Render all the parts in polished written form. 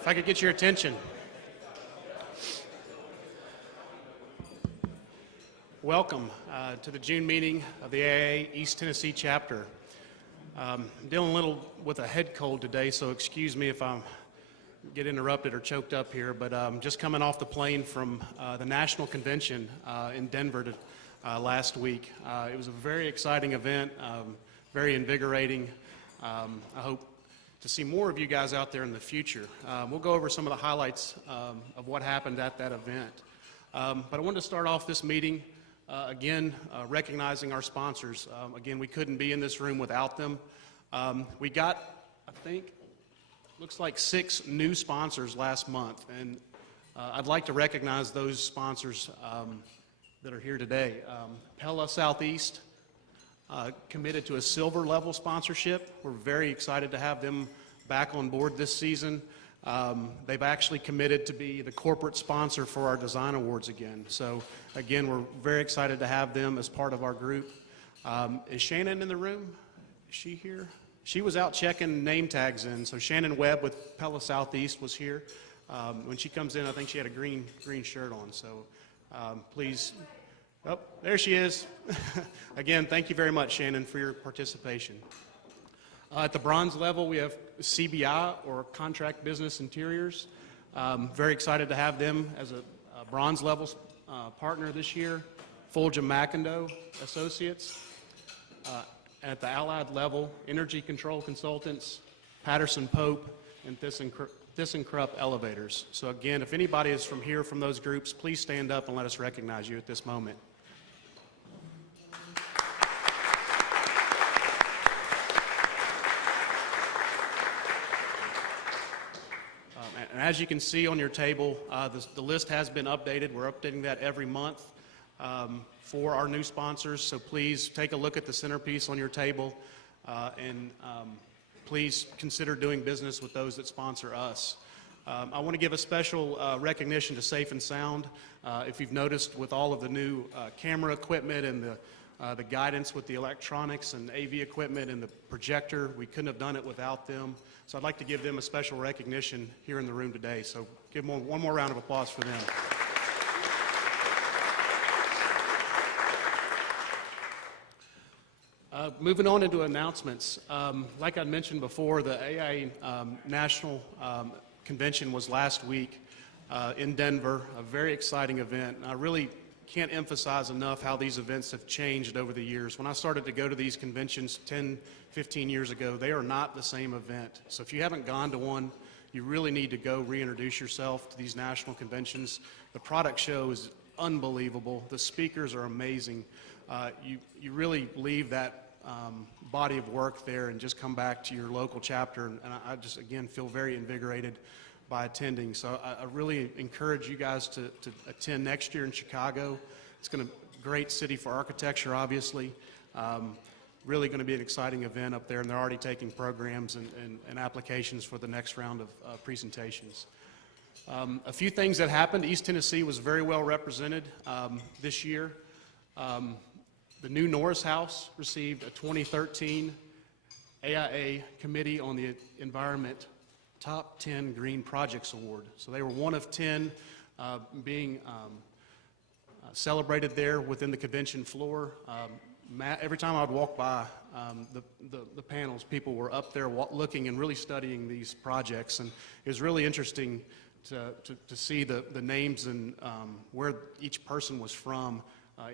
If I could get your attention. Welcome to the June meeting of the AIA East Tennessee chapter. I'm dealing a little with a head cold today, so excuse me if I get interrupted or choked up here, but just coming off the plane from the National Convention in Denver last week. It was a very exciting event, very invigorating. I hope to see more of you guys out there in the future. We'll go over some of the highlights of what happened at that event. But I wanted to start off this meeting again recognizing our sponsors. Again, we couldn't be in this room without them. We got, I think, looks like 6 new sponsors last month, and I'd like to recognize those sponsors that are here today. Pella Southeast committed to a silver level sponsorship. We're very excited to have them back on board this season. They've actually committed to be the corporate sponsor for our design awards again. So again, we're very excited to have them as part of our group. Is Shannon in the room? Is she here? She was out checking name tags in. So Shannon Webb with Pella Southeast was here. When she comes in, I think she had a green shirt on. So please. Oh, there she is. Again, thank you very much, Shannon, for your participation. At the bronze level, we have CBI, or Contract Business Interiors. Very excited to have them as a bronze level partner this year. Fulgham McIndoe Associates. At the allied level, Energy Control Consultants, Patterson Pope, and ThyssenKrupp Elevators. So again, if anybody is from here from those groups, please stand up and let us recognize you at this moment. And as you can see on your table, the list has been updated. We're updating that every month for our new sponsors. So please take a look at the centerpiece on your table and please consider doing business with those that sponsor us. I want to give a special recognition to Safe and Sound. If you've noticed, with all of the new camera equipment and the guidance with the electronics and AV equipment and the projector, we couldn't have done it without them. So I'd like to give them a special recognition here in the room today. So give them one more round of applause for them. Moving on into announcements. Like I mentioned before, the AIA National Convention was last week in Denver, a very exciting event. And I really can't emphasize enough how these events have changed over the years. When I started to go to these conventions 10, 15 years ago, they are not the same event. So if you haven't gone to one, you really need to go reintroduce yourself to these national conventions. The product show is unbelievable. The speakers are amazing. You really leave that body of work there and just come back to your local chapter. And I just, again, feel very invigorated by attending. So I really encourage you guys to attend next year in Chicago. It's going to be a great city for architecture, obviously. Really going to be an exciting event up there, and they're already taking programs and applications for the next round of presentations. A few things that happened. East Tennessee was very well represented this year. The new Norris House received a 2013 AIA Committee on the Environment Top 10 Green Projects Award. So they were one of 10 being celebrated there within the convention floor. Every time I would walk by the panels, people were up there looking and really studying these projects, and it was really interesting to see the names and where each person was from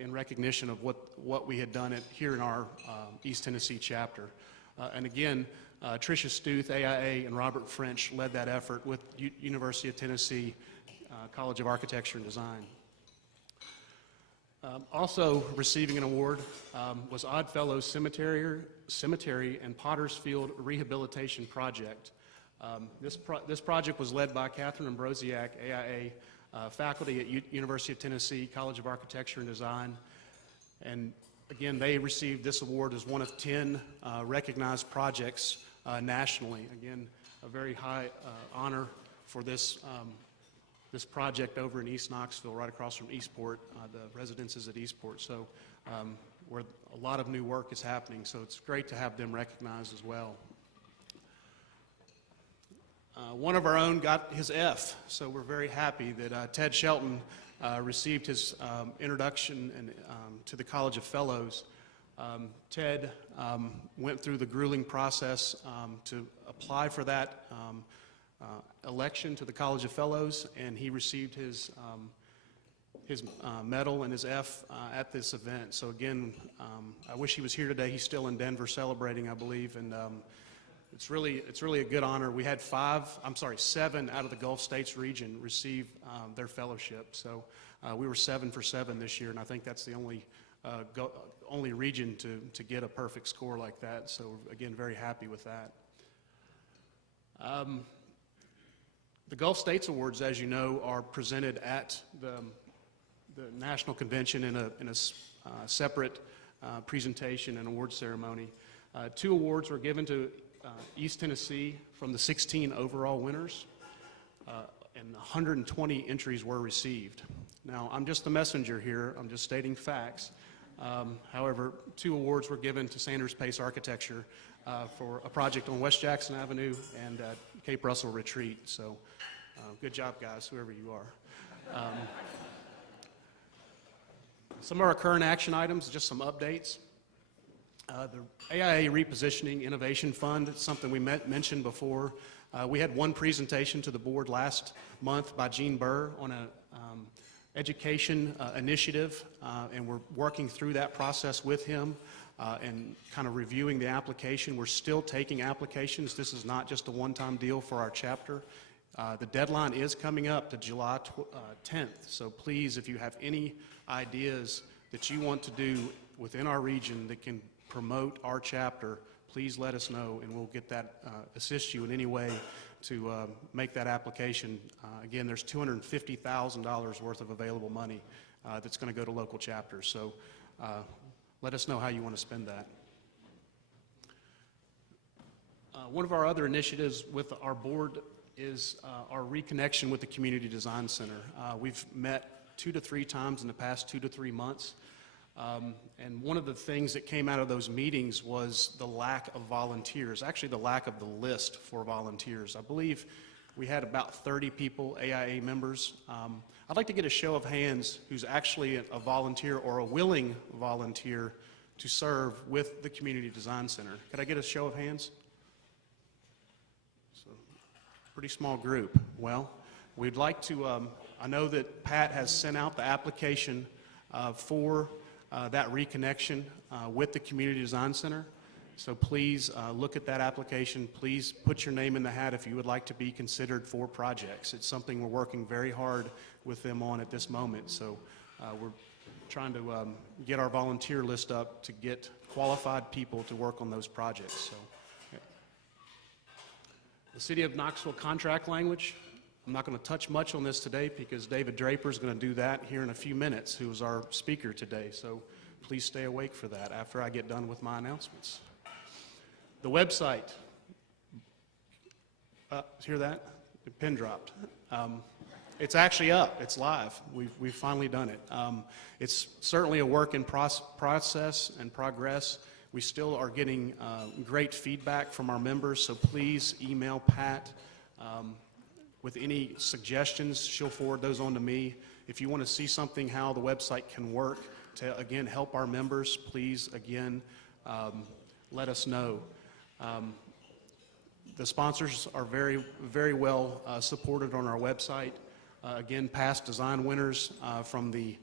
in recognition of what we had done here in our East Tennessee chapter. And again, Tricia Stuth, AIA, and Robert French led that effort with University of Tennessee College of Architecture and Design. Also receiving an award was Oddfellows Cemetery and Pottersfield Rehabilitation Project. This project was led by Catherine Ambrosiak, AIA, faculty at University of Tennessee College of Architecture and Design. And again, they received this award as one of 10 recognized projects nationally. Again, a very high honor for this project over in East Knoxville, right across from Eastport, the residences at Eastport. So where a lot of new work is happening, so it's great to have them recognized as well. One of our own got his F, so we're very happy that Ted Shelton received his introduction to the College of Fellows. Ted went through the grueling process to apply for that election to the College of Fellows, and he received his medal and his F at this event. So again, I wish he was here today. He's still in Denver celebrating, I believe, and it's really a good honor. We had 7 out of the Gulf States region receive their fellowship. So we were 7 for 7 this year, and I think that's the only region to get a perfect score like that. So again, very happy with that. The Gulf States Awards, as you know, are presented at the National Convention in a separate presentation and award ceremony. 2 awards were given to East Tennessee from the 16 overall winners, and 120 entries were received. Now, I'm just the messenger here. I'm just stating facts. However, 2 awards were given to Sanders Pace Architecture for a project on West Jackson Avenue and Cape Russell Retreat. So good job, guys, whoever you are. Some of our current action items, just some updates. The AIA Repositioning Innovation Fund, it's something we mentioned before. We had one presentation to the board last month by Gene Burr on an education initiative, and we're working through that process with him and kind of reviewing the application. We're still taking applications. This is not just a one-time deal for our chapter. The deadline is coming up to July 10th, so please, if you have any ideas that you want to do within our region that can promote our chapter, please let us know, and we'll get that, assist you in any way to make that application. Again, there's $250,000 worth of available money that's going to go to local chapters, so let us know how you want to spend that. One of our other initiatives with our board is our reconnection with the Community Design Center. We've met 2 to 3 times in the past 2 to 3 months. And one of the things that came out of those meetings was the lack of volunteers, actually the lack of the list for volunteers. I believe we had about 30 people, AIA members. I'd like to get a show of hands who's actually a volunteer or a willing volunteer to serve with the Community Design Center. Could I get a show of hands? So, pretty small group. Well, we'd like to, I know that Pat has sent out the application for that reconnection with the Community Design Center. So please look at that application. Please put your name in the hat if you would like to be considered for projects. It's something we're working very hard with them on at this moment. So we're trying to get our volunteer list up to get qualified people to work on those projects. So, yeah. The City of Knoxville contract language. I'm not going to touch much on this today because David Draper is going to do that here in a few minutes, who is our speaker today. So please stay awake for that after I get done with my announcements. The website. Hear that? The pin dropped. It's actually up. It's live. We've finally done it. It's certainly a work in process and progress. We still are getting great feedback from our members, so please email Pat with any suggestions. She'll forward those on to me. If you want to see something how the website can work to, again, help our members, please, again, let us know. The sponsors are very, very well supported on our website. Again, past design winners from the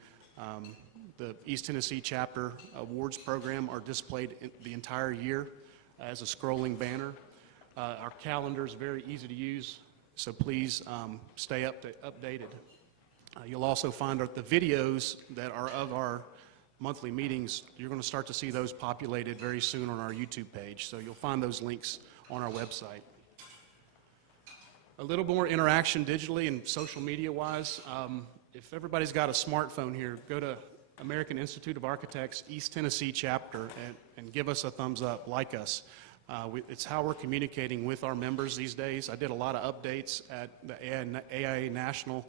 East Tennessee Chapter Awards Program are displayed the entire year as a scrolling banner. Our calendar is very easy to use, so please stay updated. You'll also find the videos that are of our monthly meetings. You're going to start to see those populated very soon on our YouTube page, so you'll find those links on our website. A little more interaction digitally and social media-wise. If everybody's got a smartphone here, go to American Institute of Architects East Tennessee Chapter and give us a thumbs up, like us. It's how we're communicating with our members these days. I did a lot of updates at the AIA National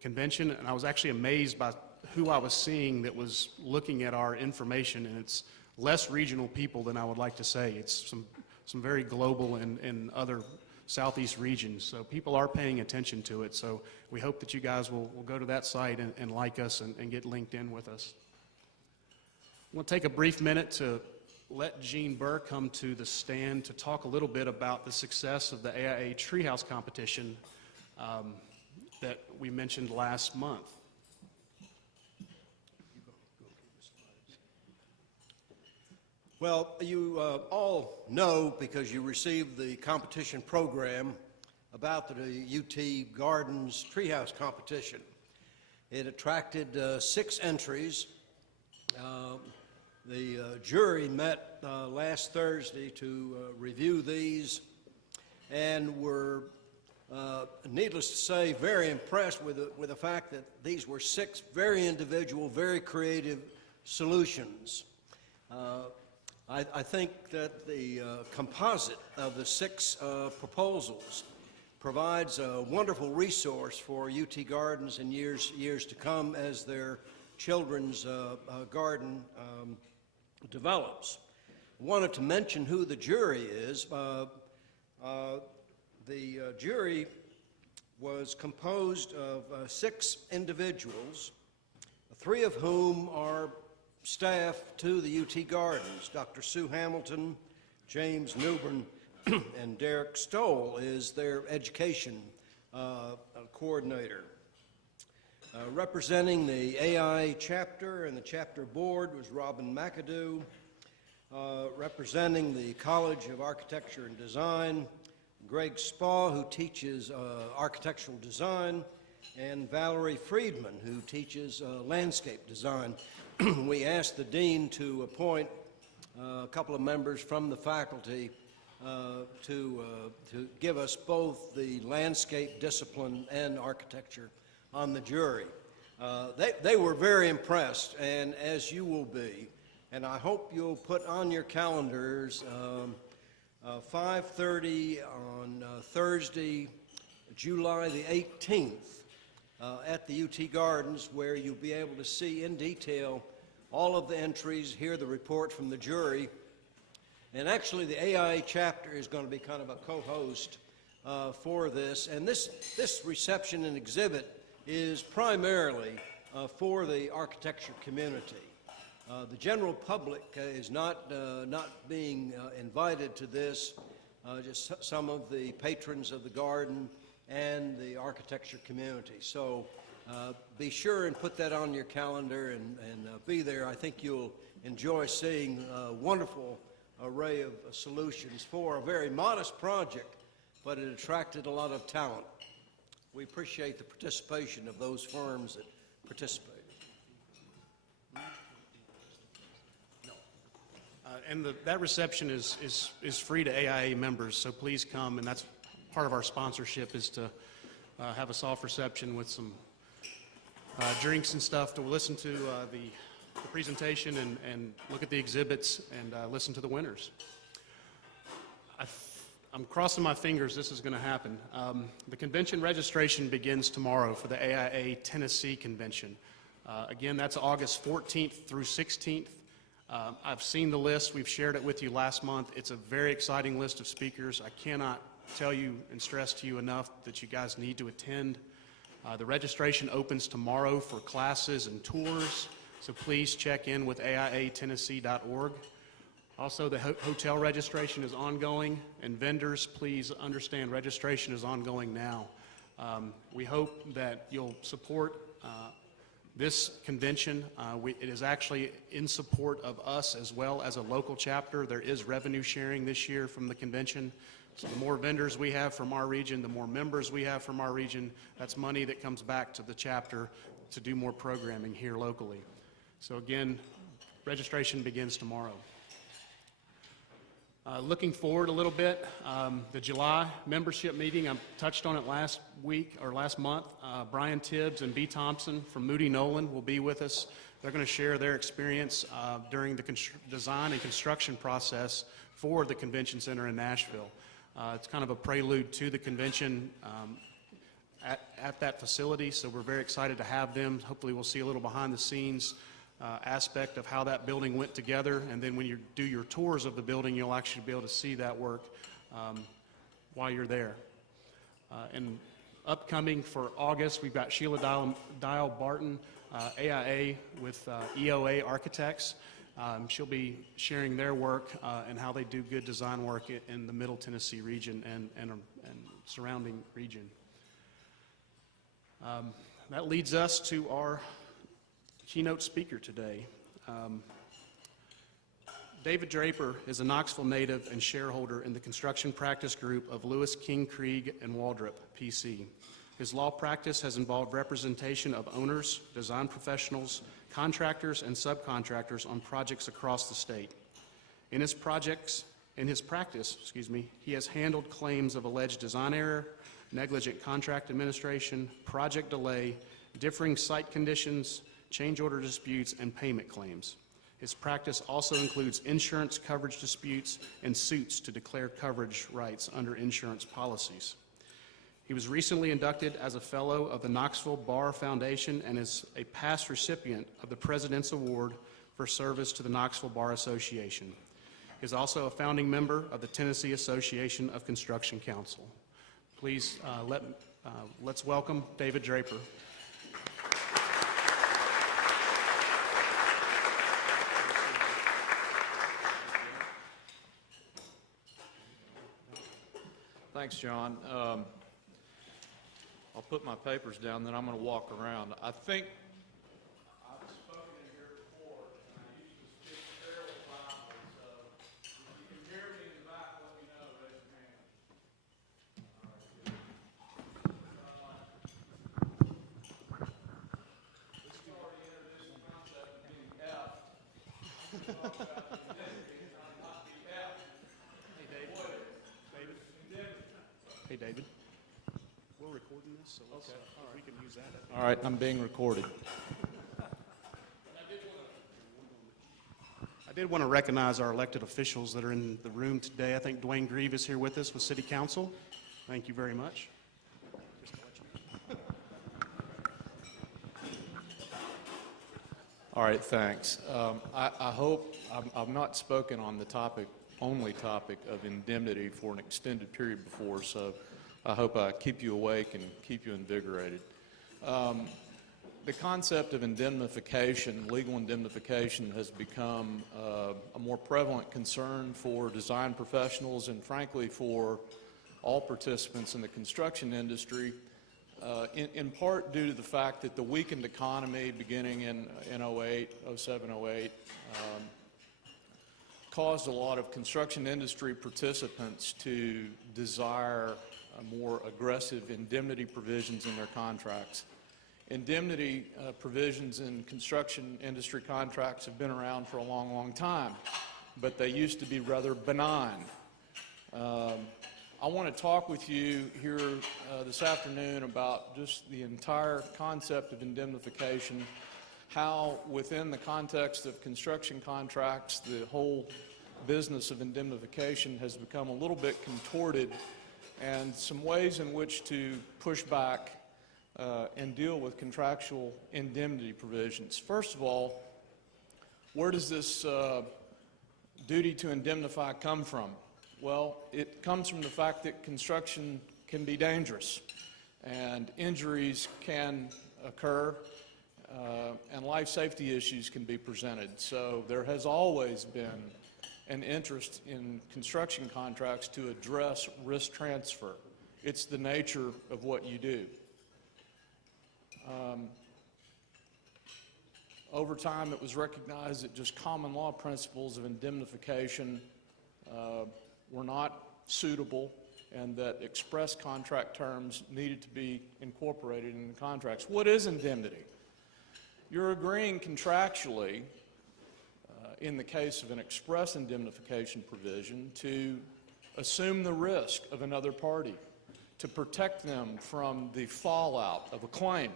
Convention, and I was actually amazed by who I was seeing that was looking at our information, and it's less regional people than I would like to say. It's some very global and other Southeast region. So people are paying attention to it. So we hope that you guys will go to that site and like us and get linked in with us. We'll take a brief minute to let Gene Burr come to the stand to talk a little bit about the success of the AIA Treehouse competition that we mentioned last month. Well, you all know, because you received the competition program, about the UT Gardens Treehouse competition. It attracted 6 entries. The jury met last Thursday to review these and were, needless to say, very impressed with the fact that these were 6 very individual, very creative solutions. I think that the composite of the 6 proposals provides a wonderful resource for UT Gardens in years to come as their children's garden develops. I wanted to mention who the jury is. The jury was composed of 6 individuals, 3 of whom are staff to the UT Gardens. Dr. Sue Hamilton, James Newbern, and Derek Stoll is their education coordinator. Representing the AI chapter and the chapter board was Robin McAdoo. Representing the College of Architecture and Design, Greg Spaw, who teaches architectural design, and Valerie Friedman, who teaches landscape design. We asked the dean to appoint a couple of members from the faculty to give us both the landscape discipline and architecture on the jury. They were very impressed, and as you will be, and I hope you'll put on your calendars 5:30 on Thursday, July the 18th, at the UT Gardens, where you'll be able to see in detail all of the entries, hear the report from the jury. And actually the AIA chapter is going to be kind of a co-host for this. And this reception and exhibit is primarily for the architecture community. The general public is not being invited to this, just some of the patrons of the garden and the architecture community. So be sure and put that on your calendar and be there. I think you'll enjoy seeing a wonderful array of solutions for a very modest project, but it attracted a lot of talent. We appreciate the participation of those firms that participated. And that reception is free to AIA members, so please come, and that's part of our sponsorship, is to have a soft reception with some drinks and stuff to listen to the presentation and look at the exhibits and listen to the winners. I'm crossing my fingers this is going to happen. The convention registration begins tomorrow for the AIA Tennessee Convention. Again, that's August 14th through 16th. I've seen the list. We've shared it with you last month. It's a very exciting list of speakers. I cannot tell you and stress to you enough that you guys need to attend. The registration opens tomorrow for classes and tours, so please check in with aiatennessee.org. Also, the hotel registration is ongoing, and vendors, please understand registration is ongoing now. We hope that you'll support this convention. It is actually in support of us as well as a local chapter. There is revenue sharing this year from the convention. So the more vendors we have from our region, the more members we have from our region, that's money that comes back to the chapter to do more programming here locally. So again, registration begins tomorrow. Looking forward a little bit, the July membership meeting, I touched on it last week or last month. Brian Tibbs and B. Thompson from Moody Nolan will be with us. They're going to share their experience during the design and construction process for the convention center in Nashville. It's kind of a prelude to the convention at that facility, so we're very excited to have them. Hopefully we'll see a little behind the scenes aspect of how that building went together, and then when you do your tours of the building, you'll actually be able to see that work. while you're there. And upcoming for August, we've got Sheila Dial Barton, AIA with EOA Architects. She'll be sharing their work and how they do good design work in the Middle Tennessee region and surrounding region. That leads us to our keynote speaker today. David Draper is a Knoxville native and shareholder in the construction practice group of Lewis, King, Krieg, and Waldrop, PC. His law practice has involved representation of owners, design professionals, contractors, and subcontractors on projects across the state. In his practice, he has handled claims of alleged design error, negligent contract administration, project delay, differing site conditions, change order disputes, and payment claims. His practice also includes insurance coverage disputes and suits to declare coverage rights under insurance policies. He was recently inducted as a fellow of the Knoxville Bar Foundation and is a past recipient of the President's Award for service to the Knoxville Bar Association. He is also a founding member of the Tennessee Association of Construction Counsel. Please let's welcome David Draper. Thanks, John. I'll put my papers down, then I'm going to walk around. I think I've spoken in here before, and I usually speak fairly loudly, so if you can hear me in the back, let me know. Raise your hand. All right, good. This is already introduced the concept of being F. We talk about indemnity and not be F. Hey, David. Hey, David. We're recording this, so let's, we can use that. All right, I'm being recorded. I did want to recognize our elected officials that are in the room today. I think Dwayne Grieve is here with us with City Council. Thank you very much. All right, thanks. I hope I've not spoken on the only topic of indemnity for an extended period before, so I hope I keep you awake and keep you invigorated. The concept of indemnification, legal indemnification, has become a more prevalent concern for design professionals and frankly for all participants in the construction industry, in part due to the fact that the weakened economy beginning in 07, 08, caused a lot of construction industry participants to desire more aggressive indemnity provisions in their contracts. Indemnity provisions in construction industry contracts have been around for a long, long time, but they used to be rather benign. I want to talk with you here this afternoon about just the entire concept of indemnification, how within the context of construction contracts the whole business of indemnification has become a little bit contorted, and some ways in which to push back and deal with contractual indemnity provisions. First of all, where does this duty to indemnify come from? Well, it comes from the fact that construction can be dangerous and injuries can occur and life safety issues can be presented. So there has always been an interest in construction contracts to address risk transfer. It's the nature of what you do. Over time, it was recognized that just common law principles of indemnification were not suitable and that express contract terms needed to be incorporated in the contracts. What is indemnity? You're agreeing contractually in the case of an express indemnification provision to assume the risk of another party, to protect them from the fallout of a claim.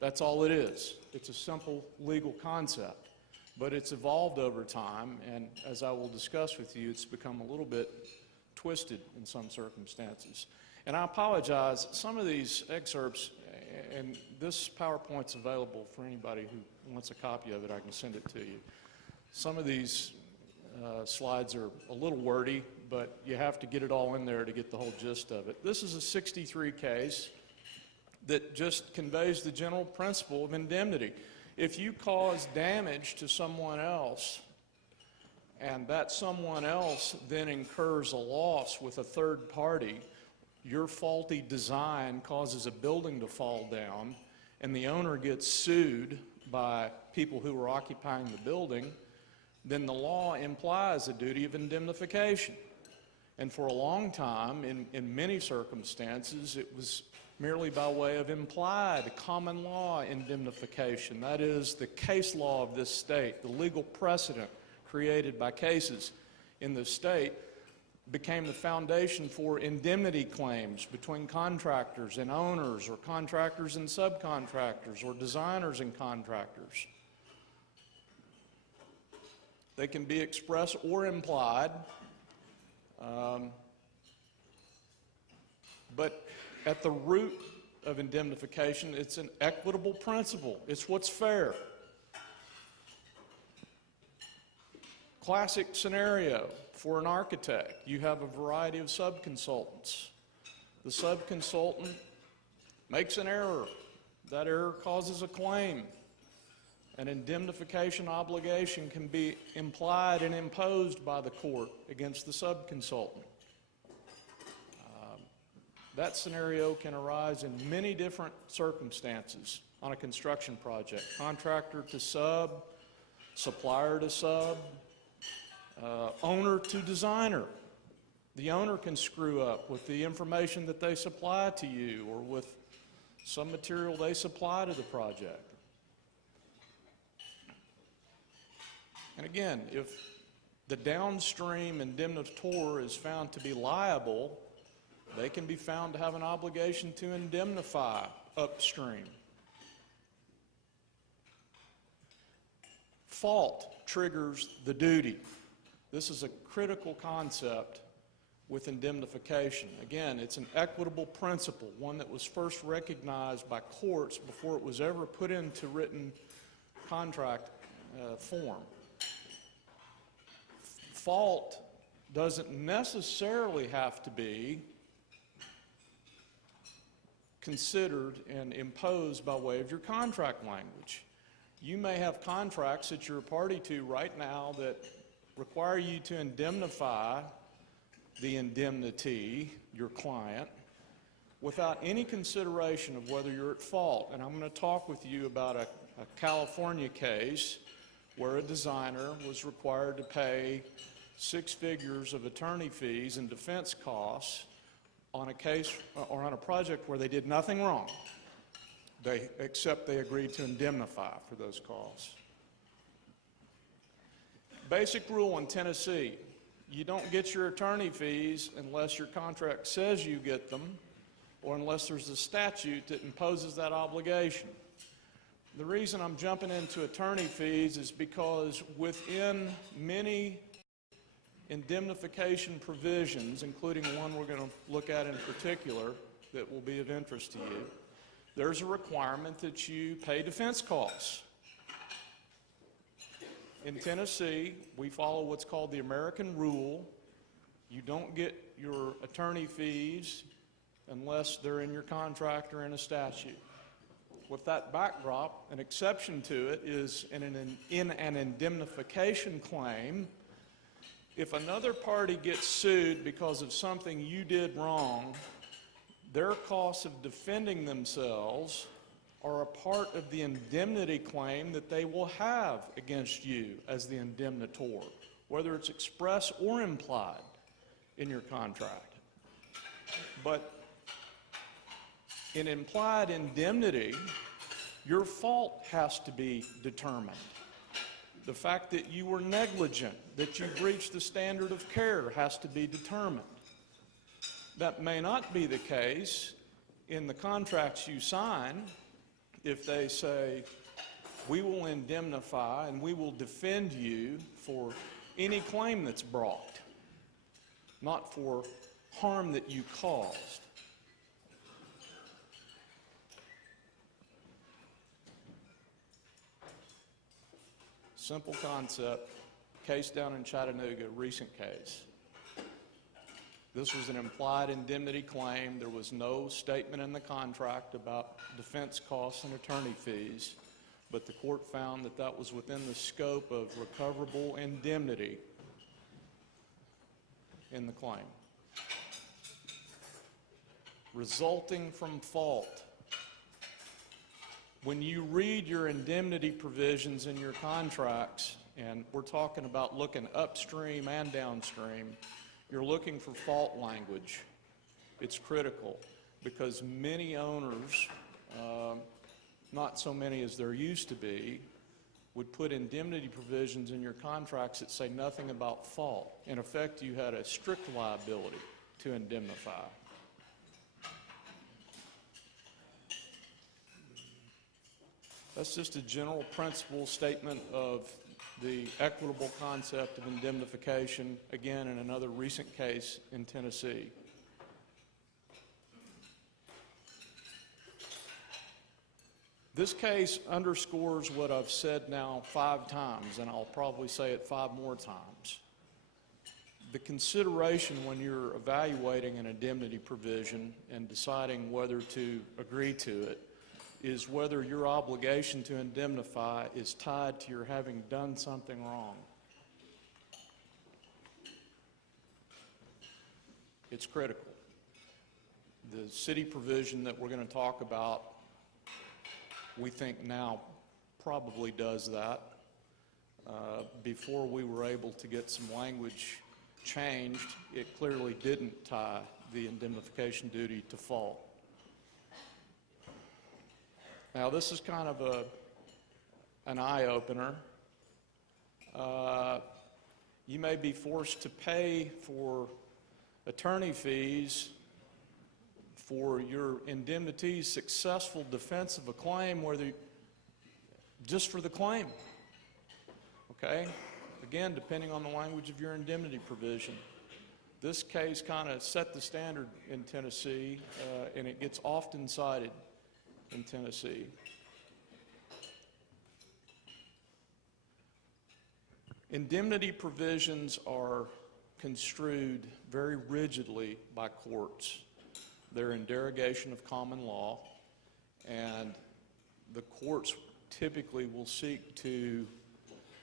That's all it is. It's a simple legal concept, but it's evolved over time, and as I will discuss with you, it's become a little bit twisted in some circumstances. And I apologize, some of these excerpts, and this PowerPoint's available for anybody who wants a copy of it, I can send it to you. Some of these slides are a little wordy. but you have to get it all in there to get the whole gist of it. This is a 63 case that just conveys the general principle of indemnity. If you cause damage to someone else, and that someone else then incurs a loss with a third party, your faulty design causes a building to fall down, and the owner gets sued by people who are occupying the building, then the law implies a duty of indemnification. And for a long time, in many circumstances, it was merely by way of implied common law indemnification. That is, the case law of this state, the legal precedent created by cases in the state, became the foundation for indemnity claims between contractors and owners, or contractors and subcontractors, or designers and contractors. They can be express or implied, but at the root of indemnification, it's an equitable principle. It's what's fair. Classic scenario for an architect. You have a variety of subconsultants. The subconsultant makes an error. That error causes a claim. An indemnification obligation can be implied and imposed by the court against the subconsultant. That scenario can arise in many different circumstances on a construction project. Contractor to sub, supplier to sub, owner to designer. The owner can screw up with the information that they supply to you, or with some material they supply to the project. And again, if the downstream indemnitor is found to be liable, they can be found to have an obligation to indemnify upstream. Fault triggers the duty. This is a critical concept with indemnification. Again, it's an equitable principle, one that was first recognized by courts before it was ever put into written contract form. Fault doesn't necessarily have to be considered and imposed by way of your contract language. You may have contracts that you're a party to right now that require you to indemnify the indemnity, your client, without any consideration of whether you're at fault. And I'm going to talk with you about a California case where a designer was required to pay 6 figures of attorney fees and defense costs on a case or on a project where they did nothing wrong, except they agreed to indemnify for those costs. Basic rule in Tennessee: you don't get your attorney fees unless your contract says you get them, or unless there's a statute that imposes that obligation. The reason I'm jumping into attorney fees is because within many indemnification provisions, including one we're going to look at in particular that will be of interest to you, there's a requirement that you pay defense costs. In Tennessee, we follow what's called the American rule. You don't get your attorney fees unless they're in your contract or in a statute. With that backdrop, an exception to it is in an indemnification claim. If another party gets sued because of something you did wrong, their costs of defending themselves are a part of the indemnity claim that they will have against you as the indemnitor, whether it's express or implied in your contract. But in implied indemnity, your fault has to be determined. The fact that you were negligent, that you breached the standard of care, has to be determined. That may not be the case in the contracts you sign if they say, we will indemnify and we will defend you for any claim that's brought, not for harm that you caused. Simple concept, case down in Chattanooga, recent case. This was an implied indemnity claim. There was no statement in the contract about defense costs and attorney fees, but the court found that that was within the scope of recoverable indemnity in the claim. Resulting from fault. When you read your indemnity provisions in your contracts, and we're talking about looking upstream and downstream, you're looking for fault language. It's critical because many owners, not so many as there used to be, would put indemnity provisions in your contracts that say nothing about fault. In effect, you had a strict liability to indemnify. That's just a general principle statement of the equitable concept of indemnification, again, in another recent case in Tennessee. This case underscores what I've said now 5 times, and I'll probably say it 5 more times. The consideration when you're evaluating an indemnity provision and deciding whether to agree to it is whether your obligation to indemnify is tied to your having done something wrong. It's critical. The city provision that we're going to talk about, we think now probably does that. Before we were able to get some language changed, it clearly didn't tie the indemnification duty to fault. Now, this is kind of an eye-opener. You may be forced to pay for attorney fees for your indemnity's successful defense of a claim, just for the claim. Okay? Again, depending on the language of your indemnity provision. This case kind of set the standard in Tennessee, and it gets often cited in Tennessee. Indemnity provisions are construed very rigidly by courts. They're in derogation of common law, and the courts typically will seek to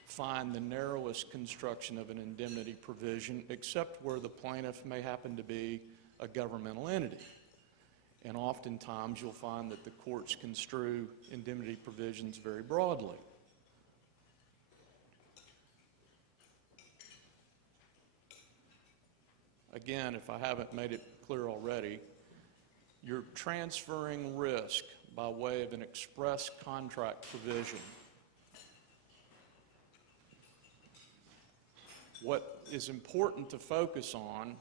find the narrowest construction of an indemnity provision, except where the plaintiff may happen to be a governmental entity. And oftentimes you'll find that the courts construe indemnity provisions very broadly. Again, if I haven't made it clear already, you're transferring risk by way of an express contract provision. What is important to focus on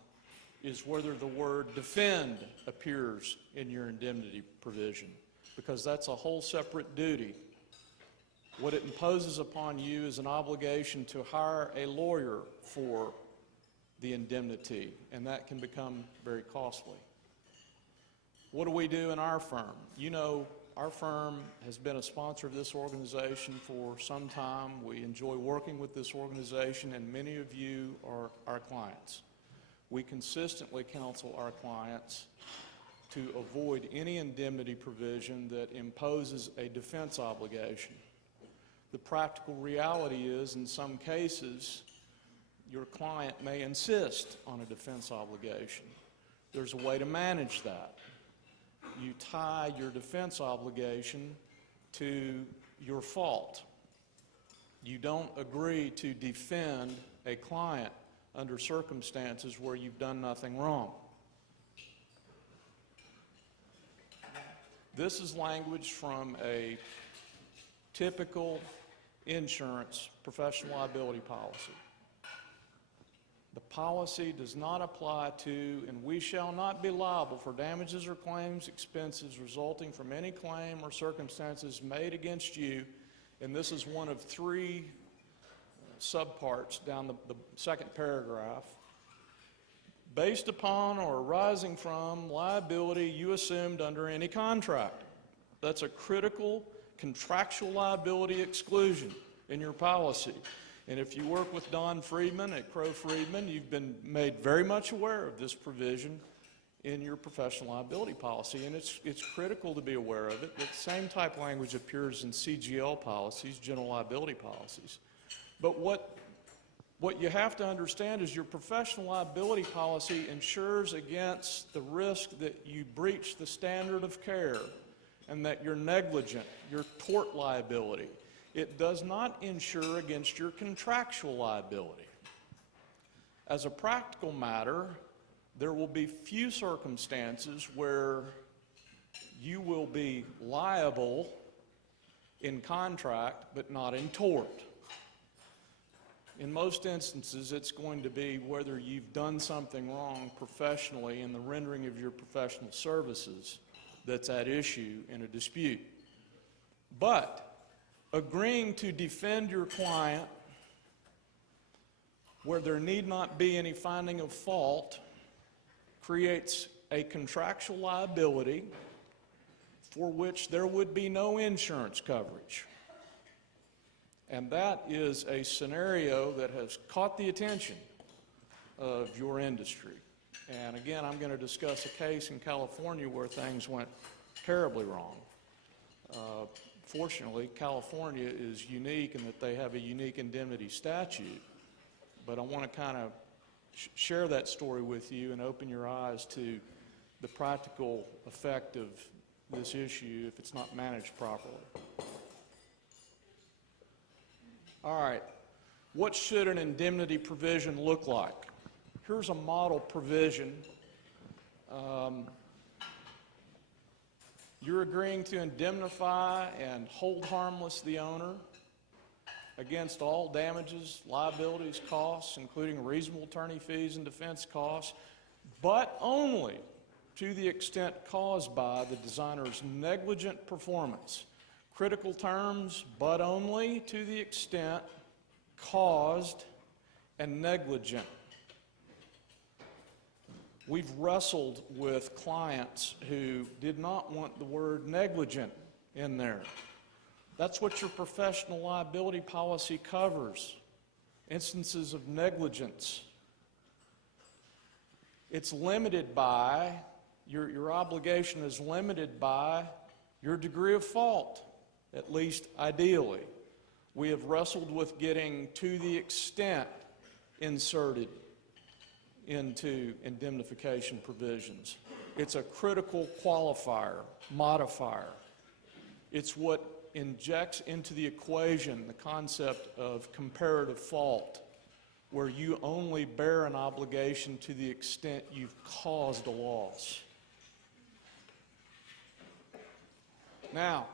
is whether the word defend appears in your indemnity provision, because that's a whole separate duty. What it imposes upon you is an obligation to hire a lawyer for the indemnity, and that can become very costly. What do we do in our firm? You know, our firm has been a sponsor of this organization for some time. We enjoy working with this organization, and many of you are our clients. We consistently counsel our clients to avoid any indemnity provision that imposes a defense obligation. The practical reality is, in some cases, your client may insist on a defense obligation. There's a way to manage that. You tie your defense obligation to your fault. You don't agree to defend a client under circumstances where you've done nothing wrong. This is language from a typical insurance professional liability policy. The policy does not apply to, and we shall not be liable for damages or claims, expenses resulting from any claim or circumstances made against you, and this is one of 3 subparts down the second paragraph, based upon or arising from liability you assumed under any contract. That's a critical contractual liability exclusion in your policy. And if you work with Don Friedman at Crow Friedman, you've been made very much aware of this provision in your professional liability policy, and it's critical to be aware of it. The same type of language appears in CGL policies, general liability policies. But what you have to understand is your professional liability policy insures against the risk that you breach the standard of care and that you're negligent, your tort liability. It does not insure against your contractual liability. As a practical matter, there will be few circumstances where you will be liable in contract but not in tort. In most instances, it's going to be whether you've done something wrong professionally in the rendering of your professional services that's at issue in a dispute. But agreeing to defend your client where there need not be any finding of fault creates a contractual liability for which there would be no insurance coverage. And that is a scenario that has caught the attention of your industry. And again, I'm going to discuss a case in California where things went terribly wrong. Fortunately, California is unique in that they have a unique indemnity statute, but I want to kind of share that story with you and open your eyes to the practical effect of this issue if it's not managed properly. All right, what should an indemnity provision look like? Here's a model provision. You're agreeing to indemnify and hold harmless the owner against all damages, liabilities, costs, including reasonable attorney fees and defense costs, but only to the extent caused by the designer's negligent performance. Critical terms, but only to the extent caused and negligent. We've wrestled with clients who did not want the word negligent in there. That's what your professional liability policy covers, instances of negligence. It's limited by, your obligation is limited by your degree of fault, at least ideally. We have wrestled with getting to the extent inserted into indemnification provisions. It's a critical qualifier, modifier. It's what injects into the equation the concept of comparative fault, where you only bear an obligation to the extent you've caused a loss. Now,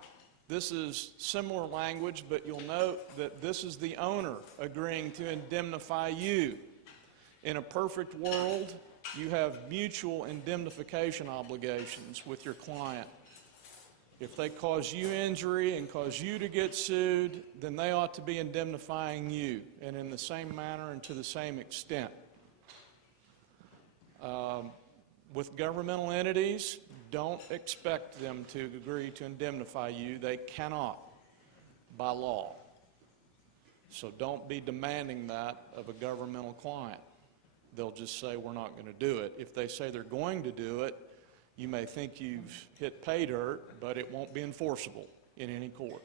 this is similar language, but you'll note that this is the owner agreeing to indemnify you. In a perfect world, you have mutual indemnification obligations with your client. If they cause you injury and cause you to get sued, then they ought to be indemnifying you, and in the same manner and to the same extent. With governmental entities, don't expect them to agree to indemnify you. They cannot by law. So don't be demanding that of a governmental client. They'll just say, we're not going to do it. If they say they're going to do it, you may think you've hit pay dirt, but it won't be enforceable in any court.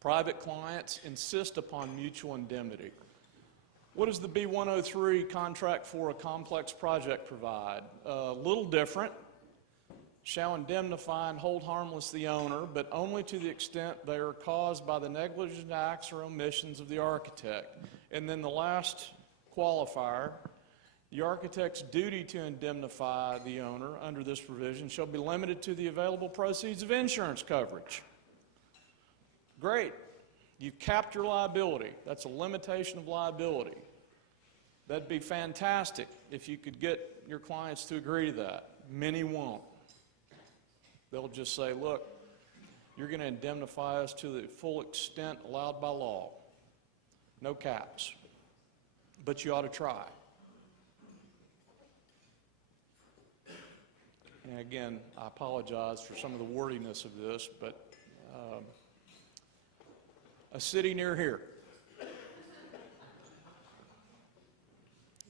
Private clients insist upon mutual indemnity. What does the B-103 contract for a complex project provide? A little different. Shall indemnify and hold harmless the owner, but only to the extent they are caused by the negligent acts or omissions of the architect. And then the last qualifier, the architect's duty to indemnify the owner under this provision shall be limited to the available proceeds of insurance coverage. Great. You've capped your liability. That's a limitation of liability. That'd be fantastic if you could get your clients to agree to that. Many won't. They'll just say, look, you're going to indemnify us to the full extent allowed by law. No caps. But you ought to try. And again, I apologize for some of the wordiness of this, but a city near here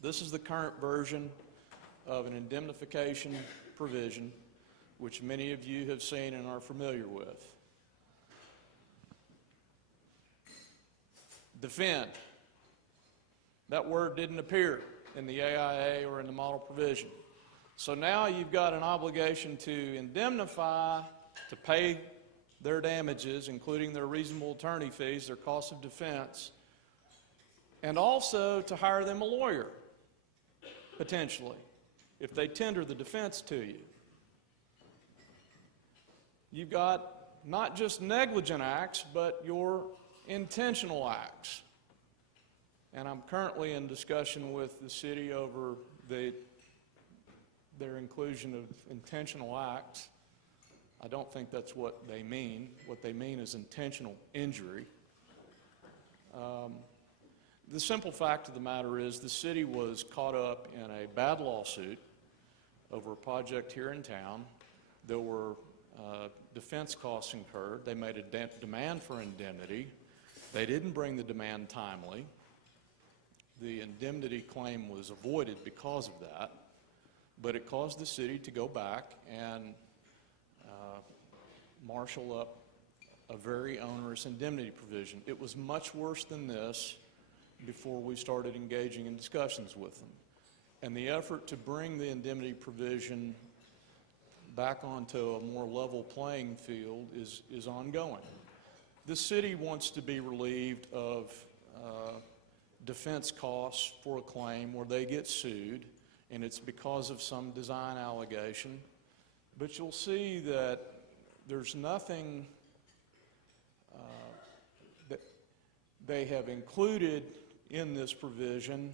This is the current version of an indemnification provision, which many of you have seen and are familiar with. Defend. That word didn't appear in the AIA or in the model provision. So now you've got an obligation to indemnify, to pay their damages, including their reasonable attorney fees, their cost of defense, and also to hire them a lawyer, potentially, if they tender the defense to you. You've got not just negligent acts, but your intentional acts. And I'm currently in discussion with the city over their inclusion of intentional acts. I don't think that's what they mean. What they mean is intentional injury. The simple fact of the matter is the city was caught up in a bad lawsuit over a project here in town. There were defense costs incurred. They made a demand for indemnity. They didn't bring the demand timely. The indemnity claim was avoided because of that, but it caused the city to go back and marshal up a very onerous indemnity provision. It was much worse than this before we started engaging in discussions with them. And the effort to bring the indemnity provision back onto a more level playing field is ongoing. The city wants to be relieved of defense costs for a claim where they get sued, and it's because of some design allegation. But you'll see that there's nothing that they have included in this provision: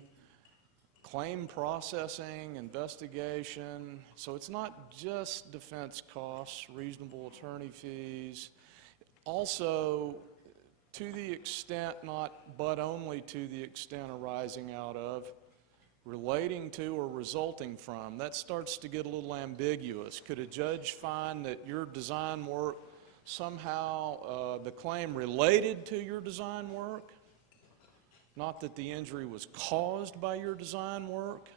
claim processing, investigation. So it's not just defense costs, reasonable attorney fees. Also, to the extent, not but only to the extent arising out of, relating to, or resulting from. That starts to get a little ambiguous. Could a judge find that your design work somehow, the claim related to your design work? Not that the injury was caused by your design work?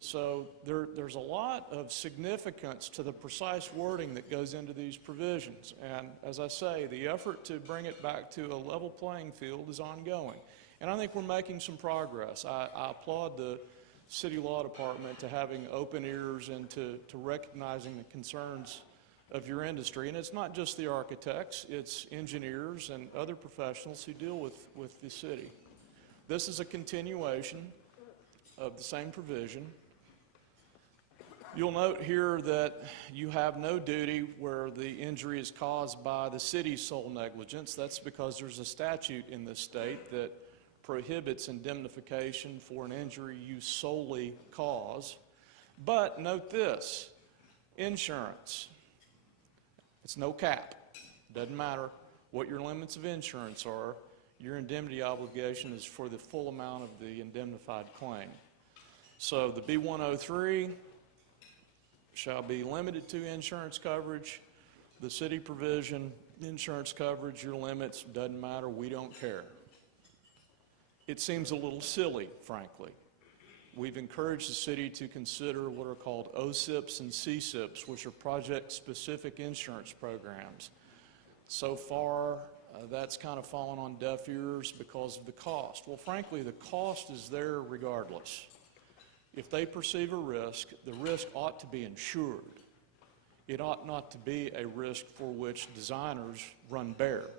So there's a lot of significance to the precise wording that goes into these provisions. And as I say, the effort to bring it back to a level playing field is ongoing. And I think we're making some progress. I applaud the City Law Department to having open ears and to recognizing the concerns of your industry. And it's not just the architects, it's engineers and other professionals who deal with the city. This is a continuation of the same provision. You'll note here that you have no duty where the injury is caused by the city's sole negligence. That's because there's a statute in this state that prohibits indemnification for an injury you solely cause. But note this: insurance. It's no cap. Doesn't matter what your limits of insurance are. Your indemnity obligation is for the full amount of the indemnified claim. So the B103 shall be limited to insurance coverage. The city provision, insurance coverage, your limits, doesn't matter, we don't care. It seems a little silly, frankly. We've encouraged the city to consider what are called OSIPs and CSIPs, which are project-specific insurance programs. So far, that's kind of fallen on deaf ears because of the cost. Well, frankly, the cost is there regardless. If they perceive a risk, the risk ought to be insured. It ought not to be a risk for which designers run bare.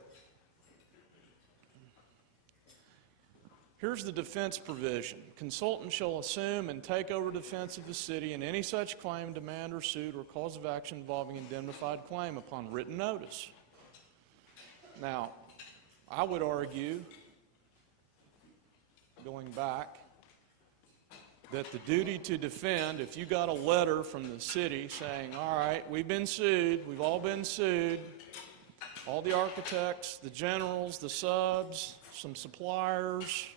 Here's the defense provision. Consultant shall assume and take over defense of the city in any such claim, demand, or suit, or cause of action involving indemnified claim upon written notice. Now, I would argue, going back, that the duty to defend, if you got a letter from the city saying, all right, we've been sued, we've all been sued, all the architects, the generals, the subs, some suppliers,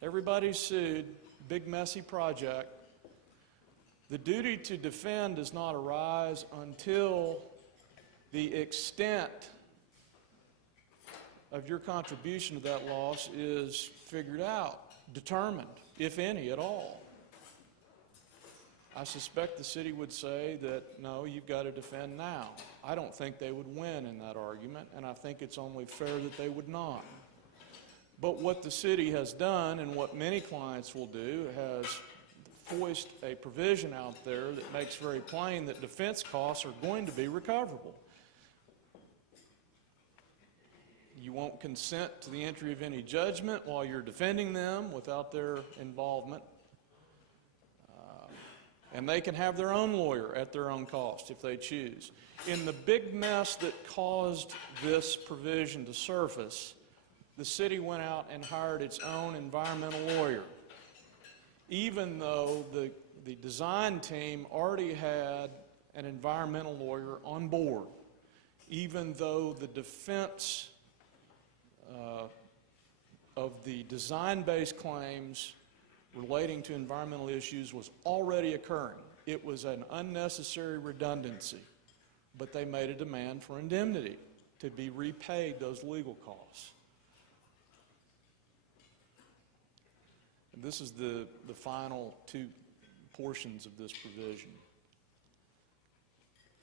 everybody's sued, big messy project. The duty to defend does not arise until the extent of your contribution to that loss is figured out, determined. if any at all. I suspect the city would say that, no, you've got to defend now. I don't think they would win in that argument, and I think it's only fair that they would not. But what the city has done, and what many clients will do, has foist a provision out there that makes very plain that defense costs are going to be recoverable. You won't consent to the entry of any judgment while you're defending them without their involvement. And they can have their own lawyer at their own cost if they choose. In the big mess that caused this provision to surface, the city went out and hired its own environmental lawyer, even though the design team already had an environmental lawyer on board, even though the defense of the design-based claims relating to environmental issues was already occurring. It was an unnecessary redundancy, but they made a demand for indemnity to be repaid those legal costs. And this is the final two portions of this provision.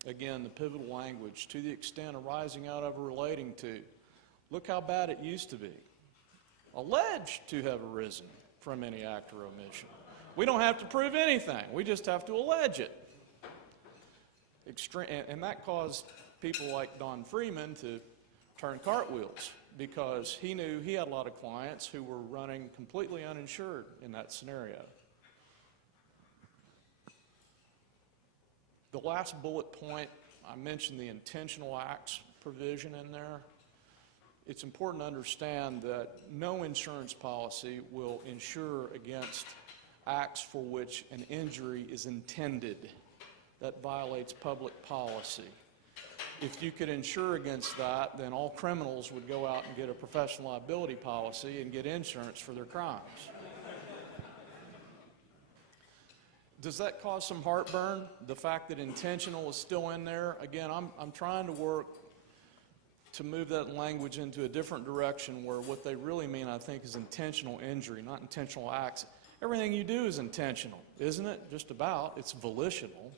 Again, the pivotal language, to the extent arising out of or relating to. Look how bad it used to be. Alleged to have arisen from any act or omission. We don't have to prove anything. We just have to allege it. And that caused people like Don Freeman to turn cartwheels because he knew he had a lot of clients who were running completely uninsured in that scenario. The last bullet point, I mentioned the intentional acts provision in there. It's important to understand that no insurance policy will insure against acts for which an injury is intended. That violates public policy. If you could insure against that, then all criminals would go out and get a professional liability policy and get insurance for their crimes. Does that cause some heartburn? The fact that intentional is still in there? Again, I'm trying to work to move that language into a different direction where what they really mean, I think, is intentional injury, not intentional acts. Everything you do is intentional, isn't it? Just about. It's volitional.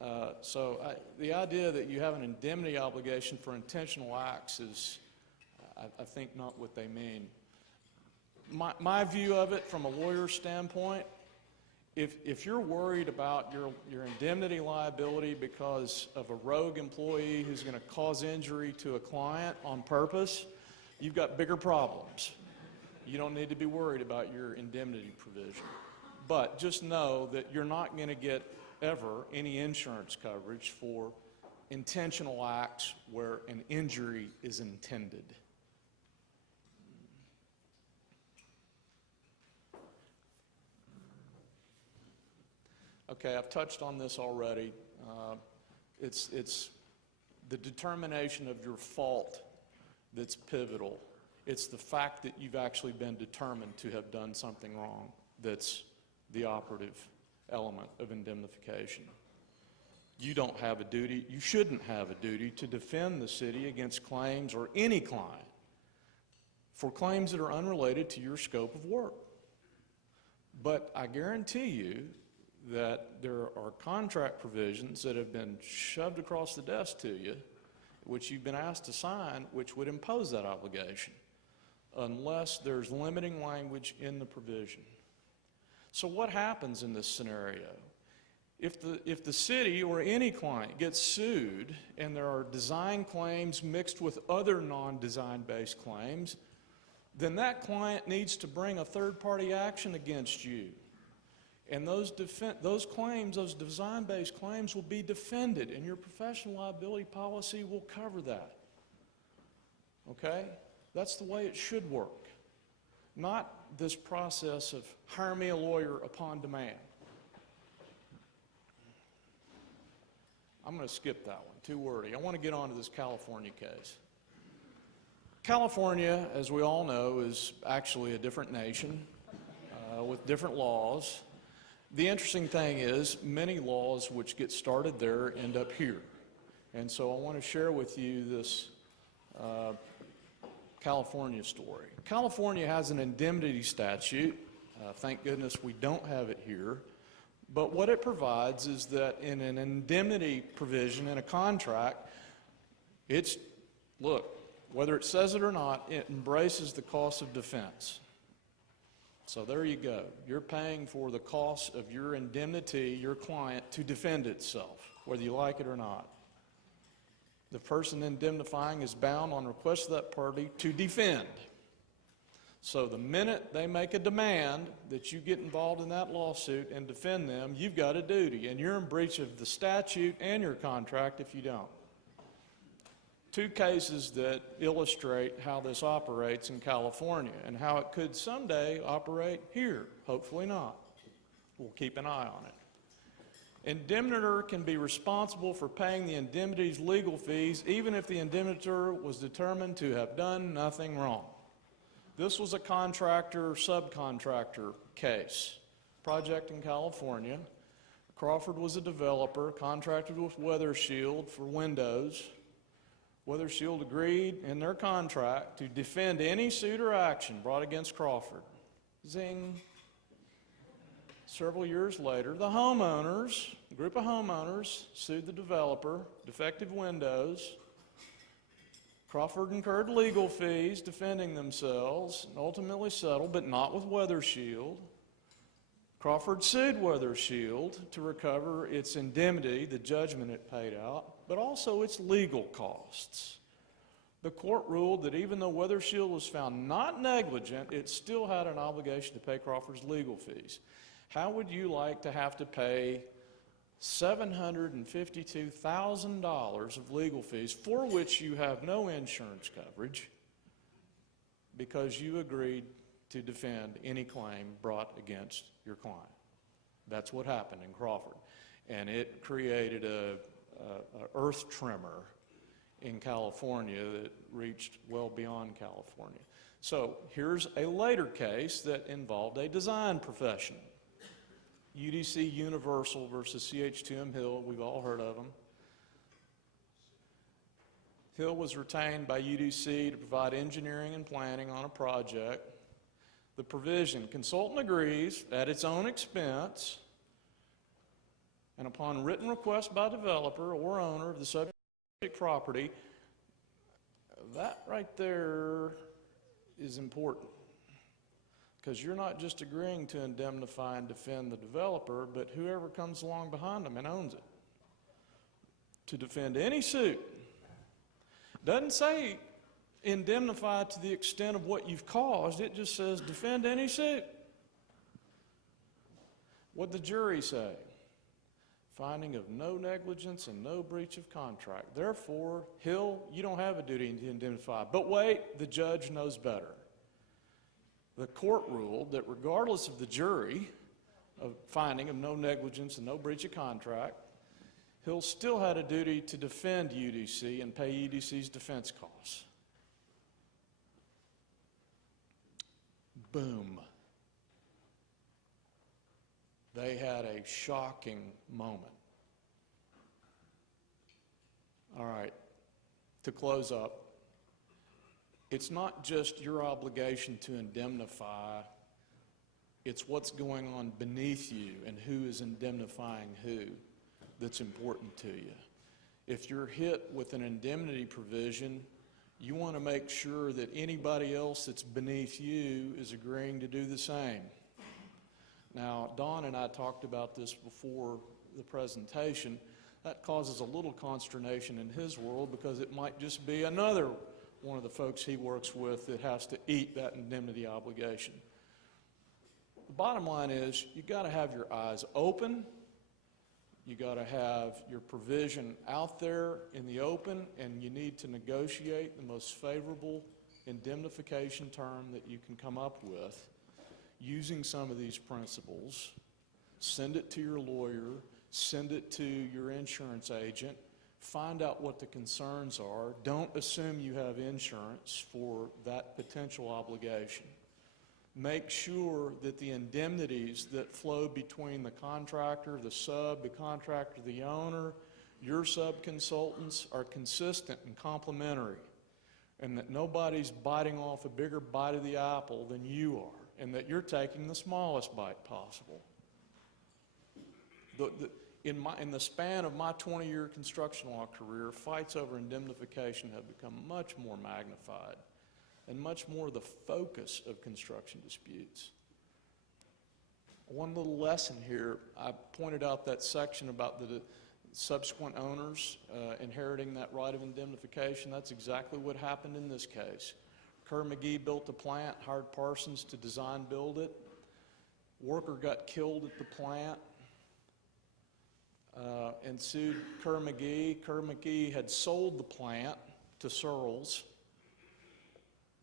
The idea that you have an indemnity obligation for intentional acts is, I think, not what they mean. My view of it from a lawyer's standpoint, if you're worried about your indemnity liability because of a rogue employee who's going to cause injury to a client on purpose, you've got bigger problems. You don't need to be worried about your indemnity provision. But just know that you're not going to get ever any insurance coverage for intentional acts where an injury is intended. Okay, I've touched on this already. It's the determination of your fault that's pivotal. It's the fact that you've actually been determined to have done something wrong that's the operative element of indemnification. You don't have a duty, you shouldn't have a duty to defend the city against claims or any client for claims that are unrelated to your scope of work. But I guarantee you that there are contract provisions that have been shoved across the desk to you, which you've been asked to sign, which would impose that obligation, unless there's limiting language in the provision. So what happens in this scenario? If the city or any client gets sued and there are design claims mixed with other non-design-based claims, then that client needs to bring a third-party action against you. And those claims, those design-based claims, will be defended, and your professional liability policy will cover that. Okay? That's the way it should work. Not this process of hire me a lawyer upon demand. I'm going to skip that one, too wordy. I want to get on to this California case. California, as we all know, is actually a different nation with different laws. The interesting thing is many laws which get started there end up here. And so I want to share with you this California story. California has an indemnity statute Thank goodness we don't have it here. But what it provides is that in an indemnity provision in a contract, look, whether it says it or not, it embraces the cost of defense. So there you go. You're paying for the cost of your indemnity, your client, to defend itself, whether you like it or not. The person indemnifying is bound on request of that party to defend. So the minute they make a demand that you get involved in that lawsuit and defend them, you've got a duty, and you're in breach of the statute and your contract if you don't. Two cases that illustrate how this operates in California and how it could someday operate here. Hopefully not. We'll keep an eye on it. Indemnitor can be responsible for paying the indemnity's legal fees even if the indemnitor was determined to have done nothing wrong. This was a contractor-subcontractor case, project in California. Crawford was a developer, contracted with Weather Shield for windows. Weather Shield agreed in their contract to defend any suit or action brought against Crawford. Zing. Several years later, the homeowners, a group of homeowners, sued the developer, defective windows. Crawford incurred legal fees defending themselves and ultimately settled, but not with Weather Shield. Crawford sued Weather Shield to recover its indemnity, the judgment it paid out, but also its legal costs. The court ruled that even though Weather Shield was found not negligent, it still had an obligation to pay Crawford's legal fees. How would you like to have to pay $752,000 of legal fees for which you have no insurance coverage because you agreed to defend any claim brought against your client? That's what happened in Crawford. And it created a earth tremor in California that reached well beyond California. So here's a later case that involved a design professional. UDC Universal versus CH2M Hill, we've all heard of them. Hill was retained by UDC to provide engineering and planning on a project. The provision, consultant agrees at its own expense and upon written request by developer or owner of the subject property. That right there is important, because you're not just agreeing to indemnify and defend the developer, but whoever comes along behind them and owns it, to defend any suit. Doesn't say indemnify to the extent of what you've caused, it just says defend any suit. What'd the jury say? Finding of no negligence and no breach of contract. Therefore, Hill, you don't have a duty to indemnify. But wait, the judge knows better. The court ruled that regardless of the jury of finding of no negligence and no breach of contract, Hill still had a duty to defend UDC and pay UDC's defense costs. Boom. They had a shocking moment. All right, to close up, it's not just your obligation to indemnify, it's what's going on beneath you and who is indemnifying who that's important to you. If you're hit with an indemnity provision, you want to make sure that anybody else that's beneath you is agreeing to do the same. Now, Don and I talked about this before the presentation. That causes a little consternation in his world because it might just be another one of the folks he works with that has to eat that indemnity obligation. The bottom line is you got to have your eyes open. You got to have your provision out there in the open, and you need to negotiate the most favorable indemnification term that you can come up with using some of these principles. Send it to your lawyer, send it to your insurance agent, find out what the concerns are. Don't assume you have insurance for that potential obligation. Make sure that the indemnities that flow between the contractor, the sub, the contractor, the owner, your subconsultants are consistent and complementary, and that nobody's biting off a bigger bite of the apple than you are. and that you're taking the smallest bite possible. In the span of my 20-year construction law career, fights over indemnification have become much more magnified and much more the focus of construction disputes. One little lesson here, I pointed out that section about the subsequent owners inheriting that right of indemnification. That's exactly what happened in this case. Kerr McGee built the plant, hired Parsons to design, build it. Worker got killed at the plant and sued Kerr McGee. Kerr McGee had sold the plant to Searles.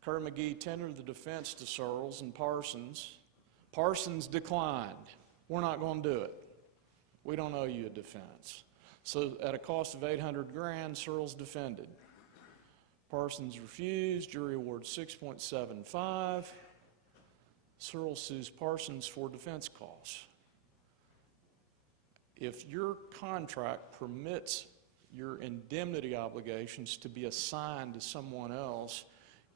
Kerr McGee tendered the defense to Searles and Parsons. Parsons declined. We're not going to do it. We don't owe you a defense. So at a cost of $800,000, Searles defended. Parsons refused. Jury awards $6.75. Searles sues Parsons for defense costs. If your contract permits your indemnity obligations to be assigned to someone else,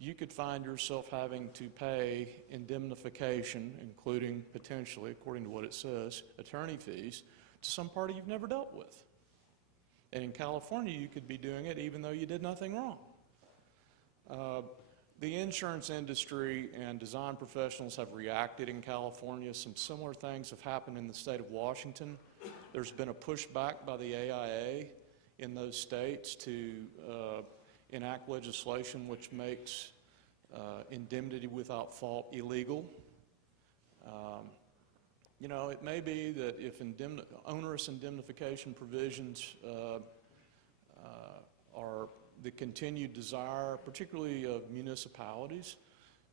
you could find yourself having to pay indemnification, including potentially, according to what it says, attorney fees, to some party you've never dealt with. And in California, you could be doing it even though you did nothing wrong. The insurance industry and design professionals have reacted in California. Some similar things have happened in the state of Washington. There's been a pushback by the AIA in those states to enact legislation which makes indemnity without fault illegal. You know, it may be that if onerous indemnification provisions are the continued desire, particularly of municipalities,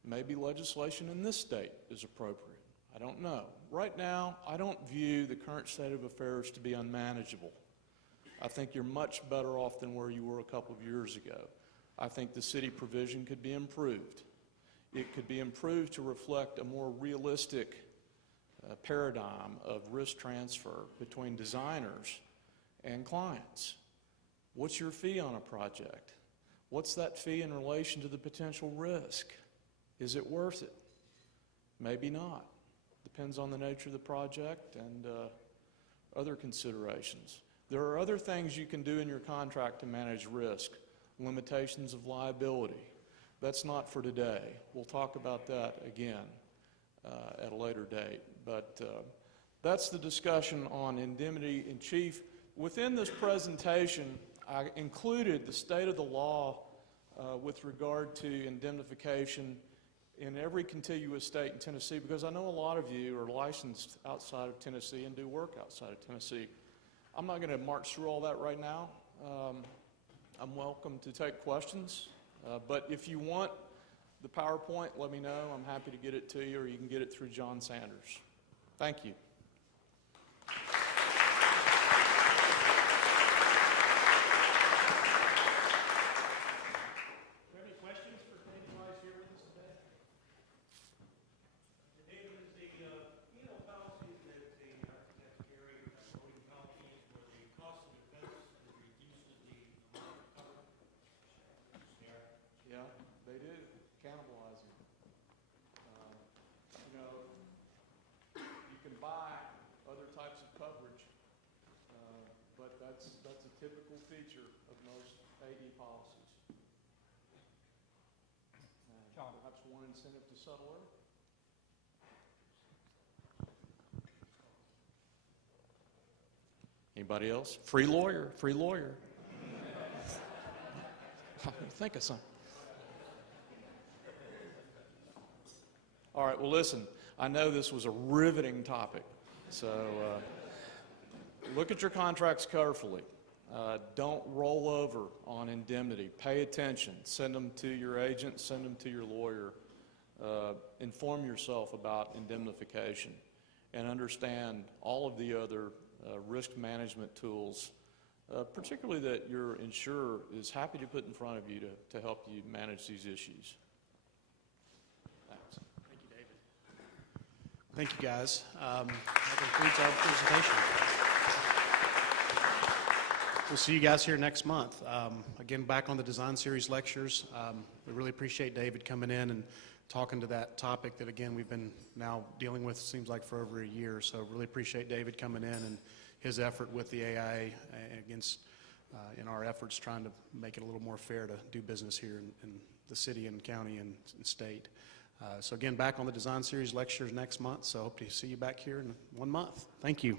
maybe legislation in this state is appropriate. I don't know. Right now, I don't view the current state of affairs to be unmanageable. I think you're much better off than where you were a couple of years ago. I think the city provision could be improved. It could be improved to reflect a more realistic paradigm of risk transfer between designers and clients. What's your fee on a project? What's that fee in relation to the potential risk? Is it worth it? Maybe not. Depends on the nature of the project and other considerations. There are other things you can do in your contract to manage risk, limitations of liability. That's not for today. We'll talk about that again at a later date. But that's the discussion on indemnity in chief. Within this presentation, I included the state of the law with regard to indemnification in every contiguous state in Tennessee, because I know a lot of you are licensed outside of Tennessee and do work outside of Tennessee. I'm not going to march through all that right now. I'm welcome to take questions, but if you want the PowerPoint, let me know. I'm happy to get it to you, or you can get it through John Sanders. Thank you. They do, cannibalizing. You know, you can buy other types of coverage, but that's a typical feature of most AD policies. Perhaps one incentive to settle early. Anybody else? Free lawyer, free lawyer. Think of something. All right, well, listen, I know this was a riveting topic, so look at your contracts carefully. Don't roll over on indemnity. Pay attention. Send them to your agent, send them to your lawyer. Inform yourself about indemnification and understand all of the other risk management tools, particularly that your insurer is happy to put in front of you to help you manage these issues. Thanks. Thank you, guys. That concludes our presentation. We'll see you guys here next month. Again, back on the Design Series lectures. We really appreciate David coming in and talking to that topic that, again, we've been now dealing with, seems like for over a year. So really appreciate David coming in and his effort with the AIA against, in our efforts trying to make it a little more fair to do business here in the city and county and state. So again, back on the Design Series lectures next month, so hope to see you back here in 1 month. Thank you.